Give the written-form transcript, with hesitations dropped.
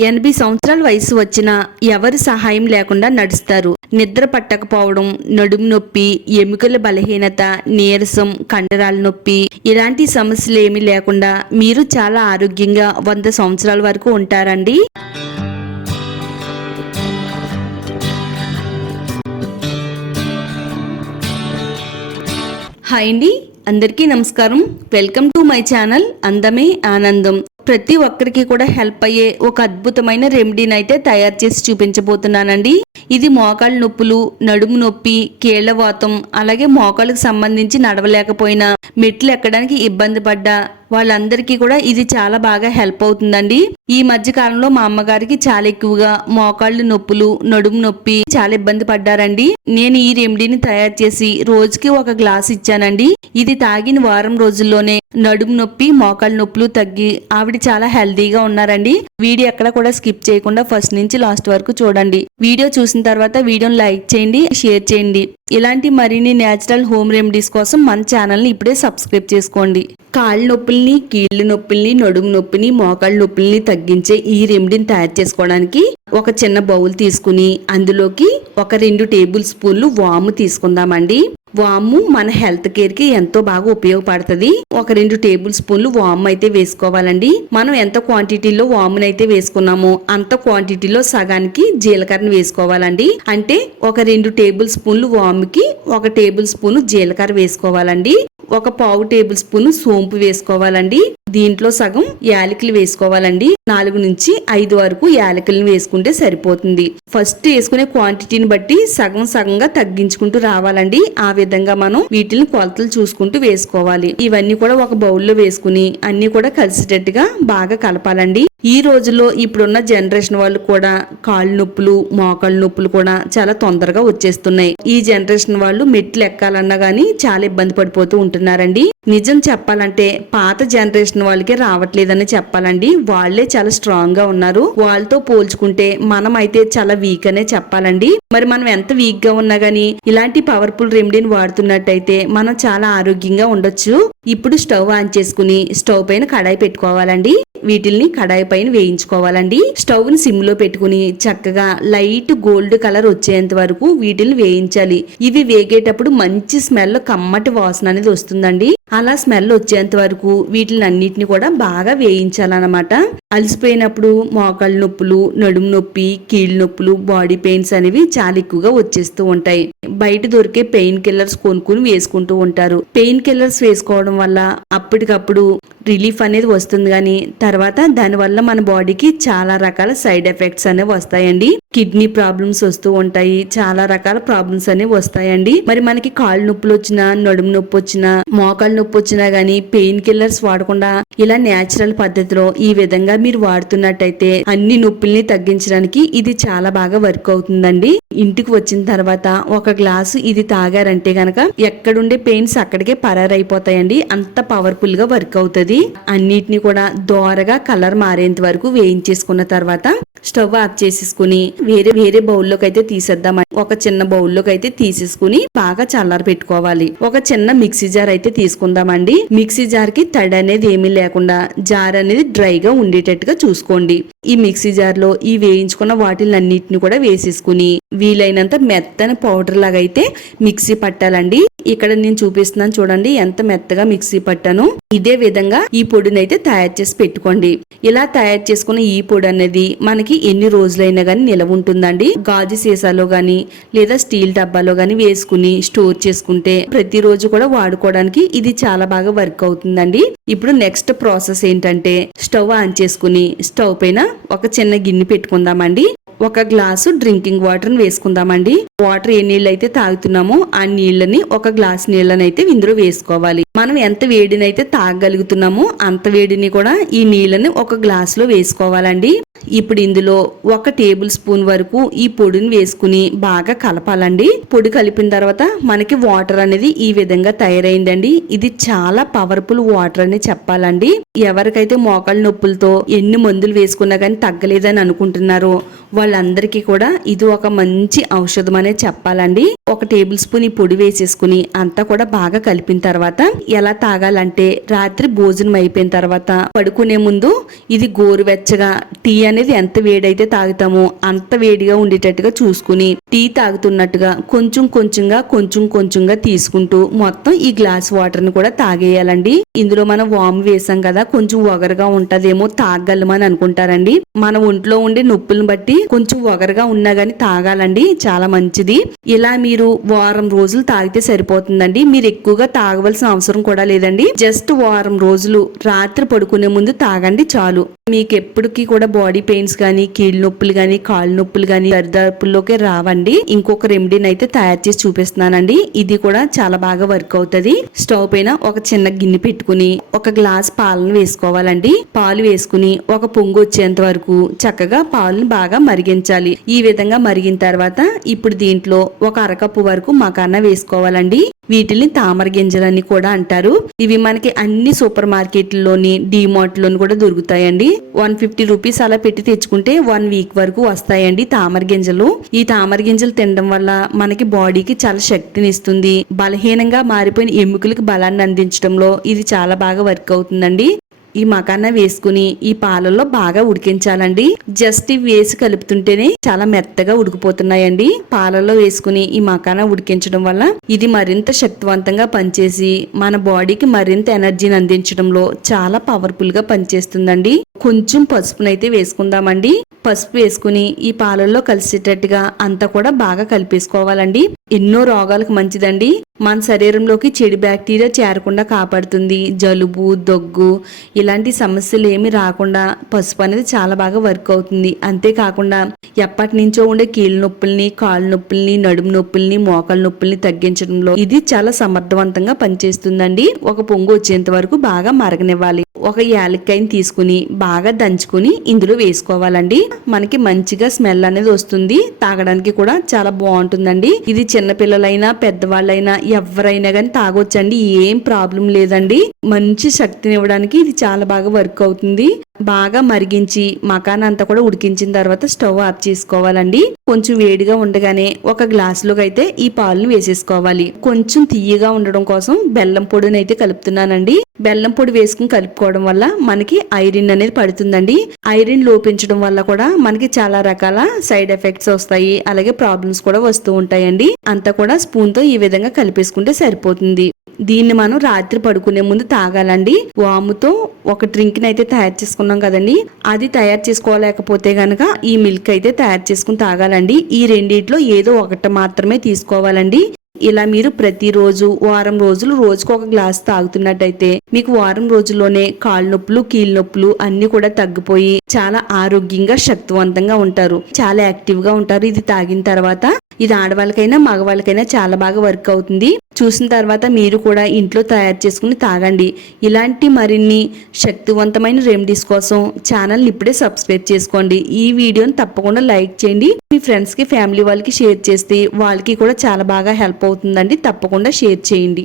80 సంవత్సరాల వయసు వచ్చినా ఎవరి సహాయం లేకుండా నడుస్తారు. నిద్ర పట్టకపోవడం, నడుము నొప్పి, ఎముకల బలహీనత, నీరసం, కండరాల నొప్పి ఇలాంటి సమస్యలు ఏమీ లేకుండా మీరు చాలా ఆరోగ్యంగా 100 సంవత్సరాల వరకు ఉంటారండి. హాయ్ అండి, అందరికీ నమస్కారం. వెల్కమ్ టు మై ఛానల్ అందమే ఆనందం. ప్రతి ఒక్కరికి కూడా హెల్ప్ అయ్యే ఒక అద్భుతమైన రెమెడీని అయితే తయారు చేసి చూపించబోతున్నానండి. ఇది మోకాళ్ళ నొప్పులు, నడుము నొప్పి, కీళ్లవాతం, అలాగే మోకాళ్ళకు సంబంధించి నడవలేకపోయినా, మెట్లు ఎక్కడానికి ఇబ్బంది పడ్డా వాళ్ళందరికీ కూడా ఇది చాలా బాగా హెల్ప్ అవుతుందండి. ఈ మధ్య కాలంలో మా అమ్మగారికి చాలా ఎక్కువగా మోకాళ్ళు నొప్పులు, నడుము నొప్పి చాలా ఇబ్బంది పడ్డారండి. నేను ఈ రెమెడీని తయారు చేసి రోజుకి ఒక గ్లాస్ ఇచ్చానండి. ఇది తాగిన వారం రోజుల్లోనే నడుము నొప్పి, మోకాళ్ళ నొప్పులు తగ్గి ఆవిడ చాలా హెల్దీగా ఉన్నారండి. వీడియో ఎక్కడ కూడా స్కిప్ చేయకుండా ఫస్ట్ నుంచి లాస్ట్ వరకు చూడండి. వీడియో చూసిన తర్వాత వీడియోని లైక్ చేయండి, షేర్ చేయండి. ఇలాంటి మరిన్ని నేచురల్ హోమ్ రెమెడీస్ కోసం మన ఛానల్ని ఇప్పుడే సబ్స్క్రైబ్ చేసుకోండి. కాళ్ళ నొప్పుల్ని, కీళ్ళ నొప్పుల్ని, నడుము నొప్పిని, మోకాళ్ళ నొప్పుల్ని తగ్గించే ఈ రెమెడీని తయారు చేసుకోవడానికి ఒక చిన్న బౌల్ తీసుకుని అందులోకి ఒక 2 టేబుల్ స్పూన్లు వాము తీసుకుందామండి. వాము మన హెల్త్ కేర్ కి ఎంతో బాగా ఉపయోగపడుతుంది. ఒక 2 టేబుల్ స్పూన్లు వాము అయితే వేసుకోవాలండి. మనం ఎంత క్వాంటిటీలో వామునైతే వేసుకున్నామో అంత క్వాంటిటీలో సగానికి జీలకర్రను వేసుకోవాలండి. అంటే ఒక 2 టేబుల్ స్పూన్లు వాముకి 1 టేబుల్ స్పూన్ జీలకర్ర వేసుకోవాలండి. ఒక 1/2 టేబుల్ స్పూన్ సోంపు వేసుకోవాలండి. దీంట్లో సగం యాలకులు వేసుకోవాలండి. 4 నుంచి 5 వరకు యాలకులను వేసుకుంటే సరిపోతుంది. ఫస్ట్ వేసుకునే క్వాంటిటీని బట్టి సగం సగంగా తగ్గించుకుంటూ రావాలండి. ఆ విధంగా మనం వీటిని కొలతలు చూసుకుంటూ వేసుకోవాలి. ఇవన్నీ కూడా ఒక బౌల్లో వేసుకుని అన్ని కూడా కలిసేటట్టుగా బాగా కలపాలండి. ఈ రోజుల్లో ఇప్పుడున్న జనరేషన్ వాళ్ళు కూడా కాళ్ళు నొప్పులు, మోకాళ్ళ నొప్పులు కూడా చాలా తొందరగా వచ్చేస్తున్నాయి. ఈ జనరేషన్ వాళ్ళు మెట్లు ఎక్కాలన్నా గానీ చాలా ఇబ్బంది పడిపోతూ ఉంటున్నారండి. నిజం చెప్పాలంటే పాత జనరేషన్ వాళ్ళకే రావట్లేదని చెప్పాలండి. వాళ్లే చాలా స్ట్రాంగ్ గా ఉన్నారు. వాళ్ళతో పోల్చుకుంటే మనం అయితే చాలా వీక్ అనే చెప్పాలండి. మరి మనం ఎంత వీక్ గా ఉన్నా గానీ ఇలాంటి పవర్ఫుల్ రెమెడీని వాడుతున్నట్టయితే మనం చాలా ఆరోగ్యంగా ఉండొచ్చు. ఇప్పుడు స్టవ్ ఆన్ చేసుకుని స్టవ్ పైన కడాయి పెట్టుకోవాలండి. వీటిల్ని కడాయి పైన వేయించుకోవాలండి. స్టవ్ ని సిమ్ లో పెట్టుకుని చక్కగా లైట్ గోల్డ్ కలర్ వచ్చేంత వరకు వీటిని వేయించాలి. ఇవి వేగేటప్పుడు మంచి స్మెల్, కమ్మటి వాసన అనేది వస్తుందండి. అలా స్మెల్ వచ్చేంత వరకు వీటిని అన్నిటిని కూడా బాగా వేయించాలన్నమాట. అలసిపోయినప్పుడు మోకాళ్ళ నొప్పులు, నడుము నొప్పి, కీళ్ళ నొప్పులు, బాడీ పెయిన్స్ అనేవి చాలా ఎక్కువగా వచ్చేస్తూ ఉంటాయి. బయట దొరికే పెయిన్ కిల్లర్స్ కొనుక్కుని వేసుకుంటూ ఉంటారు. పెయిన్ కిల్లర్స్ వేసుకోవడం వల్ల అప్పటికప్పుడు రిలీఫ్ అనేది వస్తుంది, కానీ తర్వాత దానివల్ల మన బాడీకి చాలా రకాల సైడ్ ఎఫెక్ట్స్ అనేవి వస్తాయండి. కిడ్నీ ప్రాబ్లమ్స్ వస్తూ ఉంటాయి, చాలా రకాల ప్రాబ్లమ్స్ అనేవి వస్తాయండి. మరి మనకి కాళ్ళు నొప్పులు వచ్చినా, నడుము నొప్పి వచ్చినా, మోకాళ్ళ నొప్పి వచ్చినా గానీ పెయిన్ కిల్లర్స్ వాడకుండా ఇలా నేచురల్ పద్ధతిలో ఈ విధంగా మీరు వాడుతున్నట్టయితే అన్ని నొప్పుల్ని తగ్గించడానికి ఇది చాలా బాగా వర్క్ అవుతుందండి. ఇంటికి వచ్చిన తర్వాత ఒక గ్లాసు ఇది తాగారంటే గనక ఎక్కడుండే పెయిన్స్ అక్కడికే పరారైపోతాయండి. అంత పవర్ఫుల్ గా వర్క్ అవుతుంది. అన్నిటిని కూడా దోరగా కలర్ మారేంత వరకు వేయించేసుకున్న తర్వాత స్టవ్ ఆఫ్ చేసేసుకుని వేరే బౌల్లోకి అయితే తీసేద్దామని ఒక చిన్న బౌల్లోకి అయితే తీసేసుకుని బాగా చల్లారి పెట్టుకోవాలి. ఒక చిన్న మిక్సీ జార్ అయితే తీసుకుందామండి. మిక్సీ జార్ కి తడి అనేది ఏమీ లేకుండా జార్ అనేది డ్రైగా ఉండేటట్టుగా చూసుకోండి. ఈ మిక్సీ జార్ లో ఈ వేయించుకున్న వాటిలన్నిటిని కూడా వేసేసుకుని వీలైనంత మెత్తని పౌడర్ లాగా అయితే మిక్సీ పట్టాలండి. ఇక్కడ నేను చూపిస్తున్నాను చూడండి ఎంత మెత్తగా మిక్సీ పట్టాను. ఇదే విధంగా ఈ పొడిని అయితే తయారు చేసి పెట్టుకోండి. ఇలా తయారు చేసుకున్న ఈ పొడి అనేది మనకి ఎన్ని రోజులైనా గానీ నిలవ ఉంటుందండి. గాజు సీసాలో గానీ లేదా స్టీల్ డబ్బాలో గానీ వేసుకుని స్టోర్ చేసుకుంటే ప్రతిరోజు కూడా వాడుకోవడానికి ఇది చాలా బాగా వర్క్ అవుతుందండి. ఇప్పుడు నెక్స్ట్ ప్రాసెస్ ఏంటంటే స్టవ్ ఆన్ చేసుకుని స్టవ్ పైన ఒక చిన్న గిన్నె పెట్టుకుందామండి. ఒక గ్లాసు డ్రింకింగ్ వాటర్ వేసుకుందామండి. వాటర్ ఏ నీళ్ళు అయితే తాగుతున్నామో ఆ నీళ్ళని ఒక గ్లాస్ నీళ్ళని అయితే ఇందులో వేసుకోవాలి. మనం ఎంత వేడినైతే తాగగలుగుతున్నామో అంత వేడిని కూడా ఈ నీళ్ళని ఒక గ్లాస్ లో వేసుకోవాలండి. ఇప్పుడు ఇందులో 1 టేబుల్ స్పూన్ వరకు ఈ పొడిని వేసుకుని బాగా కలపాలండి. పొడి కలిపిన తర్వాత మనకి వాటర్ అనేది ఈ విధంగా తయారైందండి. ఇది చాలా పవర్ఫుల్ వాటర్ అని చెప్పాలండి. ఎవరికైతే మోకాళ్ళ నొప్పులతో ఎన్ని మందులు వేసుకున్నా కానీ తగ్గలేదని అనుకుంటున్నారో వాళ్ళందరికీ కూడా ఇది ఒక మంచి ఔషధం అనే చెప్పాలండి. 1 టేబుల్ స్పూన్ ఈ పొడి వేసేసుకుని అంతా కూడా బాగా కలిపిన తర్వాత ఎలా తాగాలంటే రాత్రి భోజనం అయిపోయిన తర్వాత పడుకునే ముందు ఇది గోరువెచ్చగా టీ అనేది ఎంత వేడైతే తాగుతామో అంత వేడిగా ఉండేటట్టుగా చూసుకుని టీ తాగుతున్నట్టుగా కొంచెం కొంచెంగా తీసుకుంటూ మొత్తం ఈ గ్లాస్ వాటర్ ని కూడా తాగేయాలండి. ఇందులో మనం వాము వేసాం కదా, కొంచెం ఒగరుగా ఉంటదేమో తాగలమని అనుకుంటారండి. మన ఒంట్లో ఉండే నొప్పులను బట్టి కొంచెం ఒగరుగా ఉన్నా గానీ తాగాలండి, చాలా మంచిది. ఇలా మీరు వారం రోజులు తాగితే సరిపోతుందండి. మీరు ఎక్కువగా తాగవలసిన అవసరం కూడా లేదండి. జస్ట్ వారం రోజులు రాత్రి పడుకునే ముందు తాగండి చాలు. మీకు ఎప్పటికీ కూడా బాడీ పెయిన్స్ గానీ, కీళ్ళ నొప్పులు గానీ, కాళ్ళు నొప్పులు గానీ దరిదాపుల్లోకి రావండి. ఇంకొక రెమెడీని అయితే తయారు చేసి చూపిస్తున్నానండి. ఇది కూడా చాలా బాగా వర్క్ అవుతుంది. స్టవ్ పైన ఒక చిన్న గిన్నె పెట్టుకుని 1 గ్లాస్ పాలను వేసుకోవాలండి. పాలు వేసుకుని ఒక పొంగు వచ్చేంత వరకు చక్కగా పాలను బాగా మరిగించాలి. ఈ విధంగా మరిగిన తర్వాత ఇప్పుడు దీంట్లో 1 అరకప్పు వరకు మకానా వేసుకోవాలండి. వీటిని తామర గింజలని కూడా అంటారు. ఇవి మనకి అన్ని సూపర్ మార్కెట్లోని డిమార్ట్ లోని కూడా దొరుకుతాయండి. 150 రూపీస్ అలా పెట్టి తెచ్చుకుంటే 1 వీక్ వరకు వస్తాయండి తామర గింజలు. ఈ తామర గింజలు తినడం వల్ల మనకి బాడీకి చాలా శక్తిని ఇస్తుంది. బలహీనంగా మారిపోయిన ఎముకలకు బలాన్ని అందించడంలో ఇది చాలా బాగా వర్క్ అవుతుందండి. ఈ మకానా వేసుకుని ఈ పాలల్లో బాగా ఉడికించాలండి. జస్ట్ ఇవి వేసి కలుపుతుంటేనే చాలా మెత్తగా ఉడికిపోతున్నాయండి. పాలల్లో వేసుకుని ఈ మకానా ఉడికించడం వల్ల ఇది మరింత శక్తివంతంగా పనిచేసి మన బాడీకి మరింత ఎనర్జీని అందించడంలో చాలా పవర్ఫుల్ గా పనిచేస్తుందండి. కొంచెం పసుపునైతే వేసుకుందామండి. పసుపు వేసుకుని ఈ పాలల్లో కలిసేటట్టుగా అంతా కూడా బాగా కలిపేసుకోవాలండి. ఎన్నో రోగాలకు మంచిదండి. మన శరీరంలోకి చెడు బ్యాక్టీరియా చేరకుండా కాపాడుతుంది. జలుబు, దగ్గు ఇలాంటి సమస్యలు ఏమి రాకుండా పసుపు అనేది చాలా బాగా వర్క్ అవుతుంది. అంతేకాకుండా ఎప్పటి నుంచో ఉండే కీళ్ళ నొప్పుల్ని, కాళ్ళ నొప్పుల్ని, నడుము నొప్పుల్ని, మోకాళ్ళ నొప్పుల్ని తగ్గించడంలో ఇది చాలా సమర్థవంతంగా పనిచేస్తుందండి. ఒక పొంగు వచ్చేంత వరకు బాగా మరగనివ్వాలి. 1 యాలక్కాయని తీసుకుని బాగా దంచుకుని ఇందులో వేసుకోవాలండి. మనకి మంచిగా స్మెల్ అనేది వస్తుంది. తాగడానికి కూడా చాలా బాగుంటుందండి. ఇది చిన్నపిల్లలైనా పెద్దవాళ్ళైనా ఎవరైనా కానీ తాగొచ్చండి. ఏం ప్రాబ్లం లేదండి. మంచి శక్తిని ఇవ్వడానికి ఇది చాలా బాగా వర్క్ అవుతుంది. బాగా మరిగించి మకానా అంతా కూడా ఉడికించిన తర్వాత స్టవ్ ఆఫ్ చేసుకోవాలండి. కొంచెం వేడిగా ఉండగానే 1 గ్లాసులోకి అయితే ఈ పాలను వేసేసుకోవాలి. కొంచెం తీయగా ఉండడం కోసం బెల్లం పొడిని అయితే కలుపుతున్నానండి. బెల్లం పొడి వేసుకుని కలుపుకోవడం వల్ల మనకి ఐరన్ అనేది పడుతుందండి. ఐరన్ లోపించడం వల్ల కూడా మనకి చాలా రకాల సైడ్ ఎఫెక్ట్స్ వస్తాయి. అలాగే ప్రాబ్లమ్స్ కూడా వస్తూ ఉంటాయండి. అంతా కూడా స్పూన్ తో ఈ విధంగా కలిపేసుకుంటే సరిపోతుంది. దీన్ని మనం రాత్రి పడుకునే ముందు తాగాలండి. వాముతో ఒక డ్రింక్ ని అయితే తయారు చేసుకున్నాం కదండి, అది తయారు చేసుకోలేకపోతే గనక ఈ మిల్క్ అయితే తయారు చేసుకుని తాగాలండి. ఈ రెండిట్లో ఏదో ఒకటి మాత్రమే తీసుకోవాలండి. ఇలా మీరు ప్రతిరోజు వారం రోజులు రోజుకు 1 గ్లాస్ తాగుతున్నట్టయితే మీకు వారం రోజుల్లోనే కాళ్ళ నొప్పులు, కీళ్ళ నొప్పులు అన్ని కూడా తగ్గిపోయి చాలా ఆరోగ్యంగా శక్తివంతంగా ఉంటారు. చాలా యాక్టివ్ గా ఉంటారు. ఇది తాగిన తర్వాత ఇది ఆడవాళ్ళకైనా మగవాళ్ళకైనా చాలా బాగా వర్క్ అవుతుంది. చూసిన తర్వాత మీరు కూడా ఇంట్లో తయారు చేసుకుని తాగండి. ఇలాంటి మరిన్ని శక్తివంతమైన రెమెడీస్ కోసం ఛానల్ ఇప్పుడే సబ్స్క్రైబ్ చేసుకోండి. ఈ వీడియోని తప్పకుండా లైక్ చేయండి. మీ ఫ్రెండ్స్ కి, ఫ్యామిలీ వాళ్ళకి షేర్ చేస్తే వాళ్ళకి కూడా చాలా బాగా హెల్ప్ అవుతుందండి. తప్పకుండా షేర్ చేయండి.